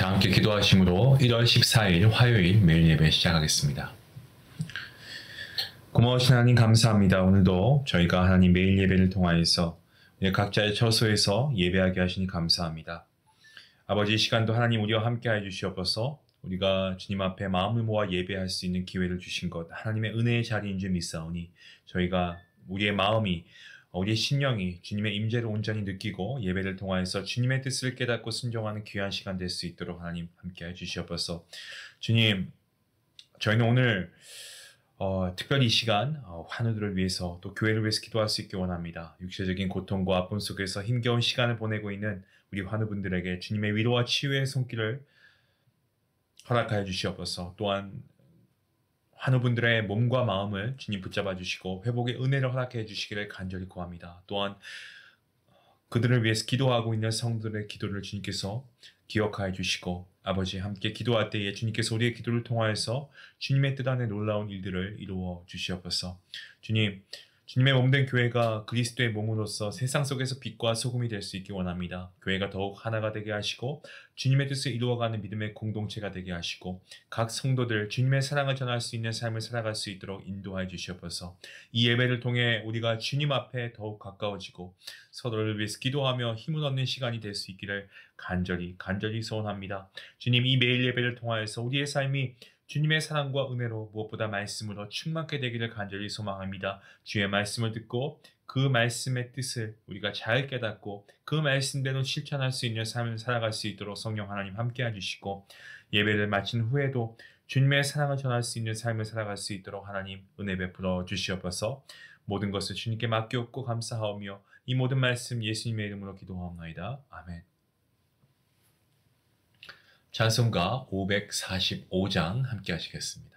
다 함께 기도하심으로 1월 14일 화요일 매일 예배 시작하겠습니다. 고마우신 하나님 감사합니다. 오늘도 저희가 하나님 매일 예배를 통하여서 각자의 처소에서 예배하게 하시니 감사합니다. 아버지, 이 시간도 하나님 우리와 함께하여 주시옵소서. 우리가 주님 앞에 마음을 모아 예배할 수 있는 기회를 주신 것 하나님의 은혜의 자리인 줄 믿사오니 저희가 우리의 마음이 우리의 심령이 주님의 임재를 온전히 느끼고 예배를 통하여서 주님의 뜻을 깨닫고 순종하는 귀한 시간 될 수 있도록 하나님 함께해 주시옵소서. 주님, 저희는 오늘 특별히 이 시간 환우들을 위해서 또 교회를 위해서 기도할 수 있기 원합니다. 육체적인 고통과 아픔 속에서 힘겨운 시간을 보내고 있는 우리 환우분들에게 주님의 위로와 치유의 손길을 허락하여 주시옵소서. 또한 환우분들의 몸과 마음을 주님 붙잡아 주시고 회복의 은혜를 허락해 주시기를 간절히 구합니다. 또한 그들을 위해서 기도하고 있는 성도들의 기도를 주님께서 기억하여 주시고 아버지 함께 기도할 때에 주님께서 우리의 기도를 통하여서 주님의 뜻 안에 놀라운 일들을 이루어 주시옵소서. 주님의 몸된 교회가 그리스도의 몸으로서 세상 속에서 빛과 소금이 될 수 있기 원합니다. 교회가 더욱 하나가 되게 하시고 주님의 뜻을 이루어가는 믿음의 공동체가 되게 하시고 각 성도들 주님의 사랑을 전할 수 있는 삶을 살아갈 수 있도록 인도하여 주시옵소서. 이 예배를 통해 우리가 주님 앞에 더욱 가까워지고 서로를 위해서 기도하며 힘을 얻는 시간이 될 수 있기를 간절히 소원합니다. 주님, 이 매일 예배를 통하여서 우리의 삶이 주님의 사랑과 은혜로 무엇보다 말씀으로 충만케 되기를 간절히 소망합니다. 주의 말씀을 듣고 그 말씀의 뜻을 우리가 잘 깨닫고 그 말씀대로 실천할 수 있는 삶을 살아갈 수 있도록 성령 하나님 함께 해주시고 예배를 마친 후에도 주님의 사랑을 전할 수 있는 삶을 살아갈 수 있도록 하나님 은혜 베풀어 주시옵소서. 모든 것을 주님께 맡기옵고 감사하오며 이 모든 말씀 예수님의 이름으로 기도하옵나이다. 아멘. 찬송가 545장 함께 하시겠습니다.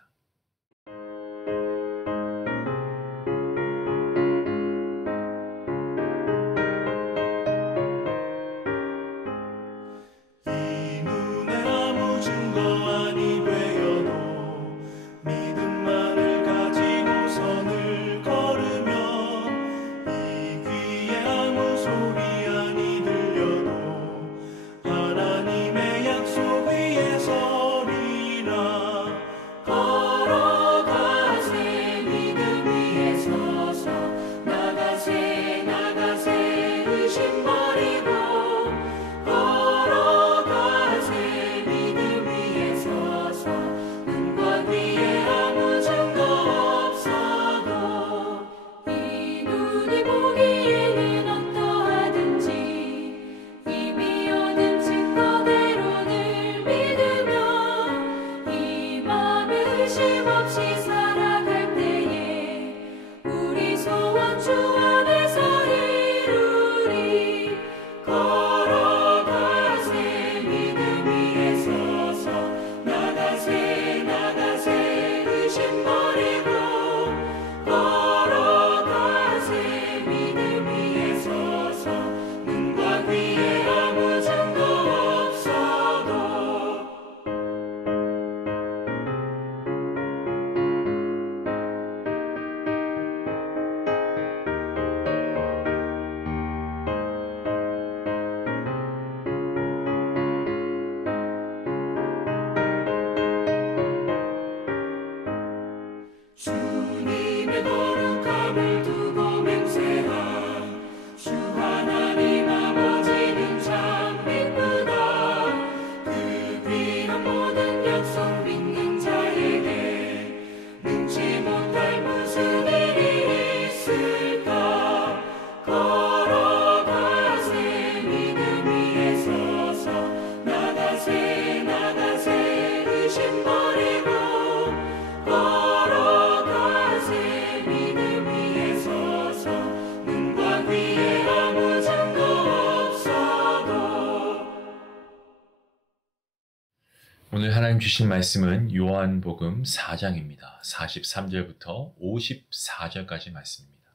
오늘 하나님 주신 말씀은 요한복음 4장입니다. 43절부터 54절까지 말씀입니다.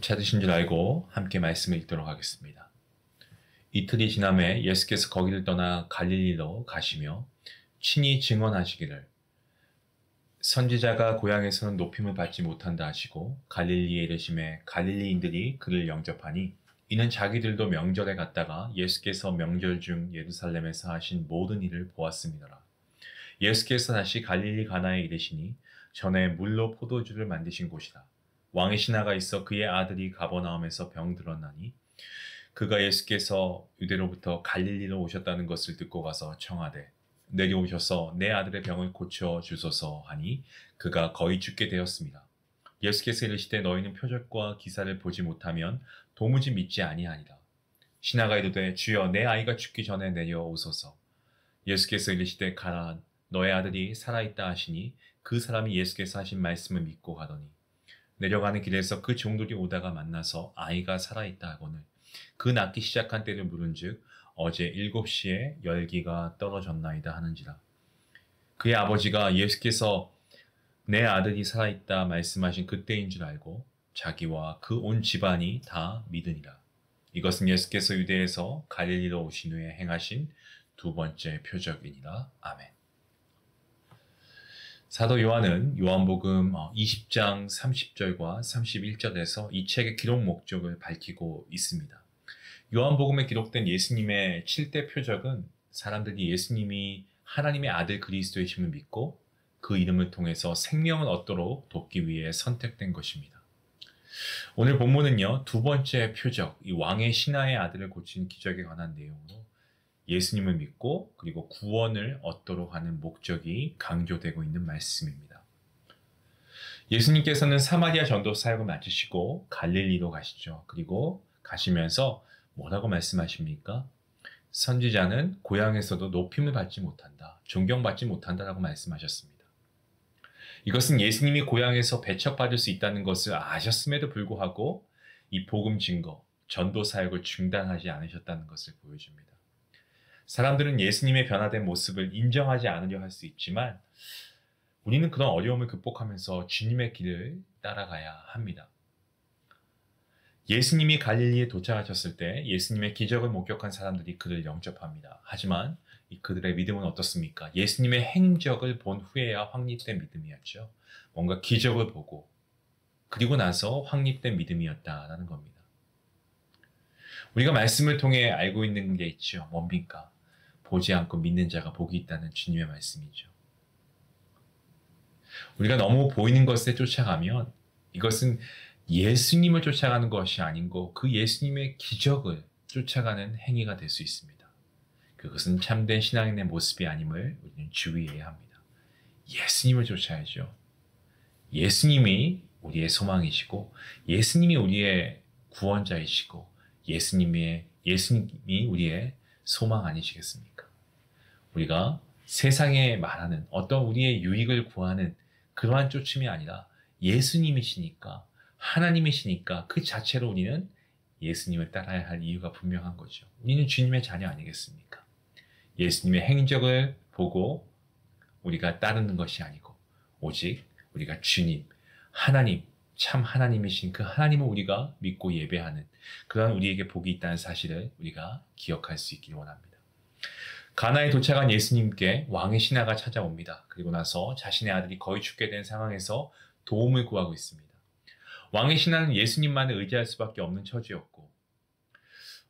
찾으신 줄 알고 함께 말씀을 읽도록 하겠습니다. 이틀이 지남에 예수께서 거기를 떠나 갈릴리로 가시며 친히 증언하시기를 선지자가 고향에서는 높임을 받지 못한다 하시고 갈릴리에 이르심에 갈릴리인들이 그를 영접하니 이는 자기들도 명절에 갔다가 예수께서 명절 중 예루살렘에서 하신 모든 일을 보았음이더라. 예수께서 다시 갈릴리 가나에 이르시니 전에 물로 포도주를 만드신 곳이라. 왕의 신하가 있어 그의 아들이 가버나움에서 병들었나니 그가 예수께서 유대로부터 갈릴리로 오셨다는 것을 듣고 가서 청하되 내려오셔서 내 아들의 병을 고쳐 주소서 하니 그가 거의 죽게 되었습니다. 예수께서 이르시되 너희는 표적과 기사를 보지 못하면 도무지 믿지 아니하니라. 신하가 이르되 주여 내 아이가 죽기 전에 내려오소서. 예수께서 이르시되 가라 너의 아들이 살아있다 하시니 그 사람이 예수께서 하신 말씀을 믿고 가더니 내려가는 길에서 그 종들이 오다가 만나서 아이가 살아있다 하거늘 그 낫기 시작한 때를 물은즉 어제 7시에 열기가 떨어졌나이다 하는지라. 그의 아버지가 예수께서 내 아들이 살아있다 말씀하신 그때인 줄 알고 자기와 그 온 집안이 다 믿으니라. 이것은 예수께서 유대에서 갈릴리로 오신 후에 행하신 두 번째 표적이니라. 아멘. 사도 요한은 요한복음 20장 30절과 31절에서 이 책의 기록 목적을 밝히고 있습니다. 요한복음에 기록된 예수님의 7대 표적은 사람들이 예수님이 하나님의 아들 그리스도이심을 믿고 그 이름을 통해서 생명을 얻도록 돕기 위해 선택된 것입니다. 오늘 본문은요, 두 번째 표적, 이 왕의 신하의 아들을 고친 기적에 관한 내용으로 예수님을 믿고 그리고 구원을 얻도록 하는 목적이 강조되고 있는 말씀입니다. 예수님께서는 사마리아 전도 사역을 마치시고 갈릴리로 가시죠. 그리고 가시면서 뭐라고 말씀하십니까? 선지자는 고향에서도 높임을 받지 못한다, 존경받지 못한다라고 말씀하셨습니다. 이것은 예수님이 고향에서 배척받을 수 있다는 것을 아셨음에도 불구하고 이 복음 증거, 전도 사역을 중단하지 않으셨다는 것을 보여줍니다. 사람들은 예수님의 변화된 모습을 인정하지 않으려 할 수 있지만 우리는 그런 어려움을 극복하면서 주님의 길을 따라가야 합니다. 예수님이 갈릴리에 도착하셨을 때 예수님의 기적을 목격한 사람들이 그를 영접합니다. 하지만 그들의 믿음은 어떻습니까? 예수님의 행적을 본 후에야 확립된 믿음이었죠. 뭔가 기적을 보고 그리고 나서 확립된 믿음이었다라는 겁니다. 우리가 말씀을 통해 알고 있는 게 있죠. 뭡니까? 보지 않고 믿는 자가 복이 있다는 주님의 말씀이죠. 우리가 너무 보이는 것에 쫓아가면 이것은 예수님을 쫓아가는 것이 아니고 그 예수님의 기적을 쫓아가는 행위가 될 수 있습니다. 그것은 참된 신앙인의 모습이 아님을 우리는 주의해야 합니다. 예수님을 쫓아야죠. 예수님이 우리의 소망이시고 예수님이 우리의 구원자이시고 예수님이 우리의 소망 아니시겠습니까? 우리가 세상에 말하는 어떤 우리의 유익을 구하는 그러한 쫓음이 아니라 예수님이시니까 하나님이시니까 그 자체로 우리는 예수님을 따라야 할 이유가 분명한 거죠. 우리는 주님의 자녀 아니겠습니까? 예수님의 행적을 보고 우리가 따르는 것이 아니고 오직 우리가 주님, 하나님, 참 하나님이신 그 하나님을 우리가 믿고 예배하는 그런 우리에게 복이 있다는 사실을 우리가 기억할 수 있기를 원합니다. 가나에 도착한 예수님께 왕의 신하가 찾아옵니다. 그리고 나서 자신의 아들이 거의 죽게 된 상황에서 도움을 구하고 있습니다. 왕의 신하는 예수님만을 의지할 수밖에 없는 처지였고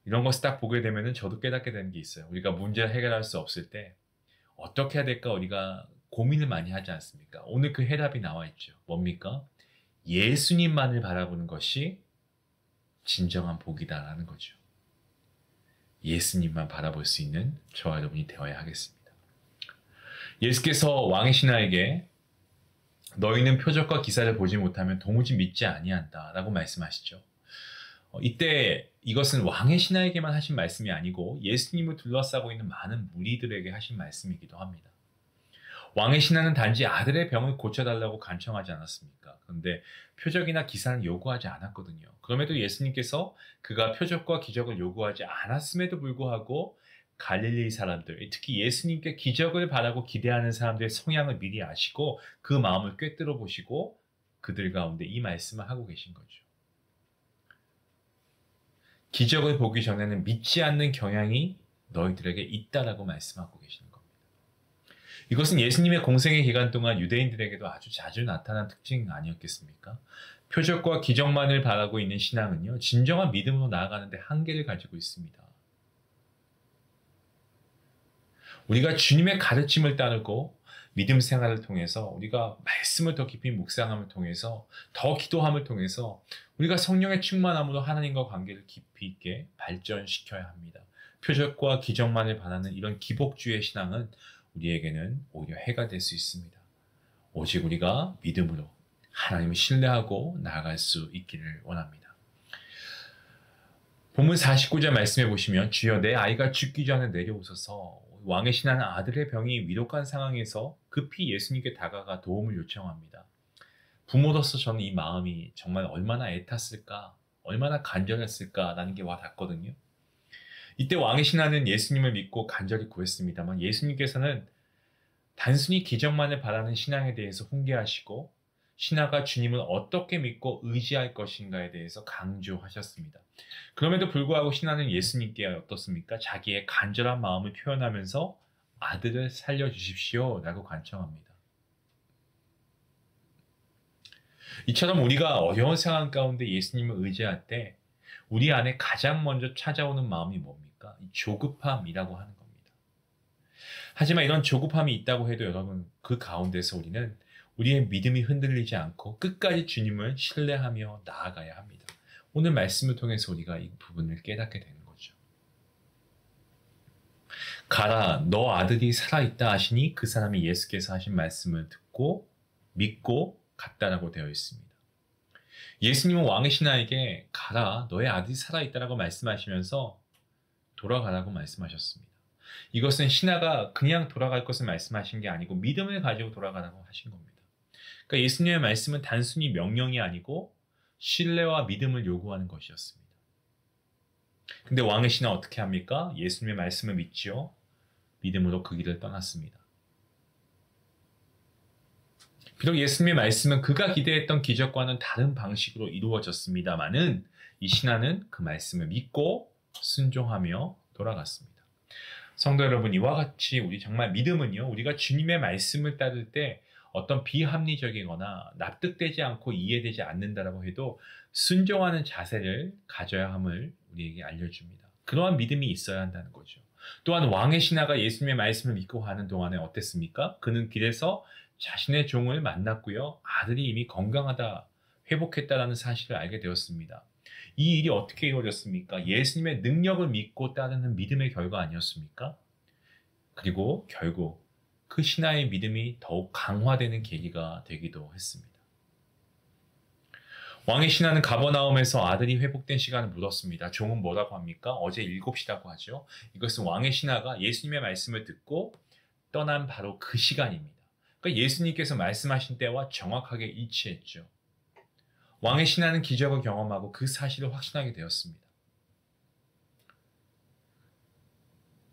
이런 것을 딱 보게 되면 저도 깨닫게 되는 게 있어요. 우리가 문제를 해결할 수 없을 때 어떻게 해야 될까 우리가 고민을 많이 하지 않습니까? 오늘 그 해답이 나와 있죠. 뭡니까? 예수님만을 바라보는 것이 진정한 복이다라는 거죠. 예수님만 바라볼 수 있는 저와 여러분이 되어야 하겠습니다. 예수께서 왕의 신하에게 너희는 표적과 기사를 보지 못하면 도무지 믿지 아니한다 라고 말씀하시죠. 이때 이것은 왕의 신하에게만 하신 말씀이 아니고 예수님을 둘러싸고 있는 많은 무리들에게 하신 말씀이기도 합니다. 왕의 신하는 단지 아들의 병을 고쳐달라고 간청하지 않았습니까? 그런데 표적이나 기사는 요구하지 않았거든요. 그럼에도 예수님께서 그가 표적과 기적을 요구하지 않았음에도 불구하고 갈릴리 사람들, 특히 예수님께 기적을 바라고 기대하는 사람들의 성향을 미리 아시고 그 마음을 꿰뚫어 보시고 그들 가운데 이 말씀을 하고 계신 거죠. 기적을 보기 전에는 믿지 않는 경향이 너희들에게 있다라고 말씀하고 계시는 겁니다. 이것은 예수님의 공생의 기간 동안 유대인들에게도 아주 자주 나타난 특징 아니었겠습니까? 표적과 기적만을 바라고 있는 신앙은요, 진정한 믿음으로 나아가는데 한계를 가지고 있습니다. 우리가 주님의 가르침을 따르고 믿음 생활을 통해서 우리가 말씀을 더 깊이 묵상함을 통해서 더 기도함을 통해서 우리가 성령의 충만함으로 하나님과 관계를 깊이 있게 발전시켜야 합니다. 표적과 기적만을 바라는 이런 기복주의 신앙은 우리에게는 오히려 해가 될 수 있습니다. 오직 우리가 믿음으로 하나님을 신뢰하고 나아갈 수 있기를 원합니다. 본문 49절 말씀해 보시면 주여 내 아이가 죽기 전에 내려오소서. 왕의 신하는 아들의 병이 위독한 상황에서 급히 예수님께 다가가 도움을 요청합니다. 부모로서 저는 이 마음이 정말 얼마나 애탔을까, 얼마나 간절했을까라는 게 와닿거든요. 이때 왕의 신하는 예수님을 믿고 간절히 구했습니다만 예수님께서는 단순히 기적만을 바라는 신앙에 대해서 훈계하시고 신하가 주님을 어떻게 믿고 의지할 것인가에 대해서 강조하셨습니다. 그럼에도 불구하고 신하는 예수님께 어떻습니까? 자기의 간절한 마음을 표현하면서 아들을 살려주십시오 라고 간청합니다. 이처럼 우리가 어려운 상황 가운데 예수님을 의지할 때 우리 안에 가장 먼저 찾아오는 마음이 뭡니까? 이 조급함이라고 하는 겁니다. 하지만 이런 조급함이 있다고 해도 여러분, 그 가운데서 우리는 우리의 믿음이 흔들리지 않고 끝까지 주님을 신뢰하며 나아가야 합니다. 오늘 말씀을 통해서 우리가 이 부분을 깨닫게 되는 거죠. 가라, 너 아들이 살아있다 하시니 그 사람이 예수께서 하신 말씀을 듣고 믿고 갔다라고 되어 있습니다. 예수님은 왕의 신하에게 가라, 너의 아들이 살아있다라고 말씀하시면서 돌아가라고 말씀하셨습니다. 이것은 신하가 그냥 돌아갈 것을 말씀하신 게 아니고 믿음을 가지고 돌아가라고 하신 겁니다. 그러니까 예수님의 말씀은 단순히 명령이 아니고 신뢰와 믿음을 요구하는 것이었습니다. 근데 왕의 신하 어떻게 합니까? 예수님의 말씀을 믿지요. 믿음으로 그 길을 떠났습니다. 비록 예수님의 말씀은 그가 기대했던 기적과는 다른 방식으로 이루어졌습니다마는 이 신하는 그 말씀을 믿고 순종하며 돌아갔습니다. 성도 여러분, 이와 같이 우리 정말 믿음은요, 우리가 주님의 말씀을 따를 때 어떤 비합리적이거나 납득되지 않고 이해되지 않는다라고 해도 순종하는 자세를 가져야 함을 우리에게 알려줍니다. 그러한 믿음이 있어야 한다는 거죠. 또한 왕의 신하가 예수님의 말씀을 믿고 가는 동안에 어땠습니까? 그는 길에서 자신의 종을 만났고요. 아들이 이미 건강하다, 회복했다라는 사실을 알게 되었습니다. 이 일이 어떻게 이루어졌습니까? 예수님의 능력을 믿고 따르는 믿음의 결과 아니었습니까? 그리고 결국 그 신하의 믿음이 더욱 강화되는 계기가 되기도 했습니다. 왕의 신하는 가버나움에서 아들이 회복된 시간을 물었습니다. 종은 뭐라고 합니까? 어제 7시라고 하죠. 이것은 왕의 신하가 예수님의 말씀을 듣고 떠난 바로 그 시간입니다. 그러니까 예수님께서 말씀하신 때와 정확하게 일치했죠. 왕의 신하는 기적을 경험하고 그 사실을 확신하게 되었습니다.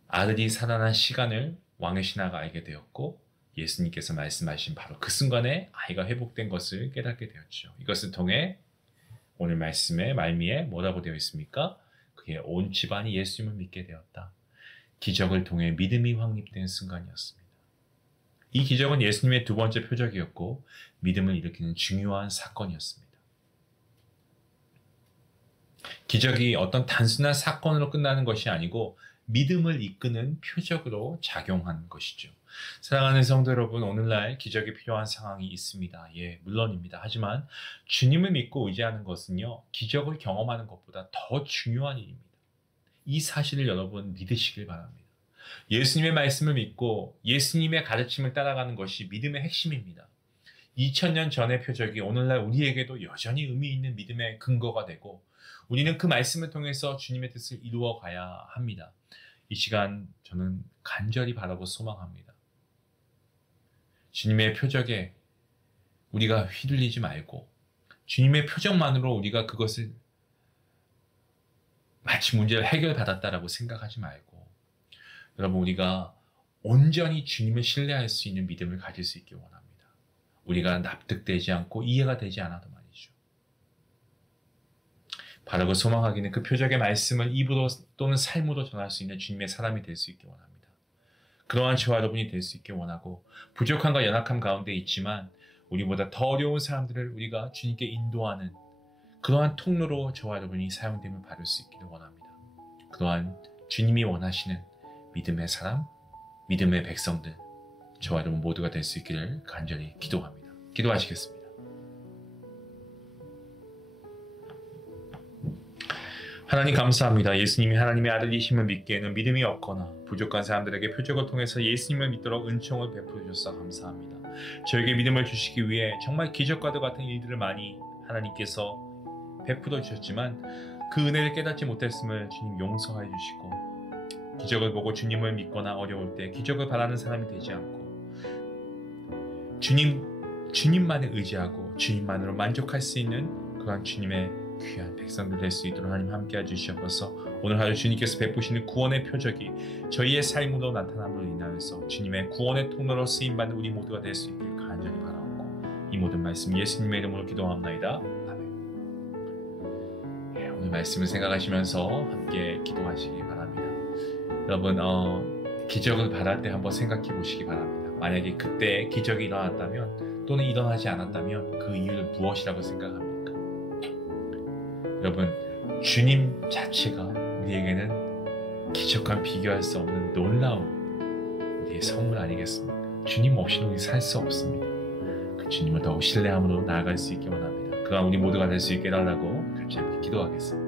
아들이 살아난 시간을 왕의 신하가 알게 되었고 예수님께서 말씀하신 바로 그 순간에 아이가 회복된 것을 깨닫게 되었죠. 이것을 통해 오늘 말씀의 말미에 뭐라고 되어 있습니까? 그의 온 집안이 예수님을 믿게 되었다. 기적을 통해 믿음이 확립된 순간이었습니다. 이 기적은 예수님의 두 번째 표적이었고 믿음을 일으키는 중요한 사건이었습니다. 기적이 어떤 단순한 사건으로 끝나는 것이 아니고 믿음을 이끄는 표적으로 작용한 것이죠. 사랑하는 성도 여러분, 오늘날 기적이 필요한 상황이 있습니다. 예, 물론입니다. 하지만 주님을 믿고 의지하는 것은요, 기적을 경험하는 것보다 더 중요한 일입니다. 이 사실을 여러분 믿으시길 바랍니다. 예수님의 말씀을 믿고 예수님의 가르침을 따라가는 것이 믿음의 핵심입니다. 2000년 전의 표적이 오늘날 우리에게도 여전히 의미 있는 믿음의 근거가 되고 우리는 그 말씀을 통해서 주님의 뜻을 이루어 가야 합니다. 이 시간 저는 간절히 바라고 소망합니다. 주님의 표적에 우리가 휘둘리지 말고 주님의 표적만으로 우리가 그것을 마치 문제를 해결받았다라고 생각하지 말고 여러분, 우리가 온전히 주님을 신뢰할 수 있는 믿음을 가질 수 있길 원합니다. 우리가 납득되지 않고 이해가 되지 않아도 말이죠. 바라고 소망하기는 그 표적의 말씀을 입으로 또는 삶으로 전할 수 있는 주님의 사람이 될 수 있길 원합니다. 그러한 저와 여러분이 될 수 있길 원하고 부족함과 연약함 가운데 있지만 우리보다 더 어려운 사람들을 우리가 주님께 인도하는 그러한 통로로 저와 여러분이 사용됨을 받을 수 있기를 원합니다. 그러한 주님이 원하시는 믿음의 사람, 믿음의 백성들, 저와 여러분 모두가 될 수 있기를 간절히 기도합니다. 기도하시겠습니다. 하나님 감사합니다. 예수님이 하나님의 아들이심을 믿기에는 믿음이 없거나 부족한 사람들에게 표적을 통해서 예수님을 믿도록 은총을 베풀어 주셔서 감사합니다. 저에게 믿음을 주시기 위해 정말 기적과도 같은 일들을 많이 하나님께서 베풀어 주셨지만 그 은혜를 깨닫지 못했음을 주님 용서해 주시고, 기적을 보고 주님을 믿거나 어려울 때 기적을 바라는 사람이 되지 않고 주님만을 의지하고 주님만으로 만족할 수 있는 그런 주님의 귀한 백성들 될 수 있도록 하나님 함께해 주시옵소서. 오늘 하루 주님께서 베푸시는 구원의 표적이 저희의 삶으로 나타남으로 인하여서 주님의 구원의 통로로 쓰임받는 우리 모두가 될 수 있길 간절히 바라옵고, 이 모든 말씀 예수님의 이름으로 기도합나이다. 아멘. 오늘 말씀을 생각하시면서 함께 기도하시기 바랍니다. 여러분 기적을 바랄 때 한번 생각해 보시기 바랍니다. 만약에 그때 기적이 일어났다면 또는 일어나지 않았다면 그 이유는 무엇이라고 생각합니까? 여러분, 주님 자체가 우리에게는 기적과 비교할 수 없는 놀라운 우리의 선물 아니겠습니까? 주님 없이는 우리 살 수 없습니다. 그 주님을 더욱 신뢰함으로 나아갈 수 있기 원합니다. 그가 우리 모두가 될 수 있게 해달라고 같이 함께 기도하겠습니다.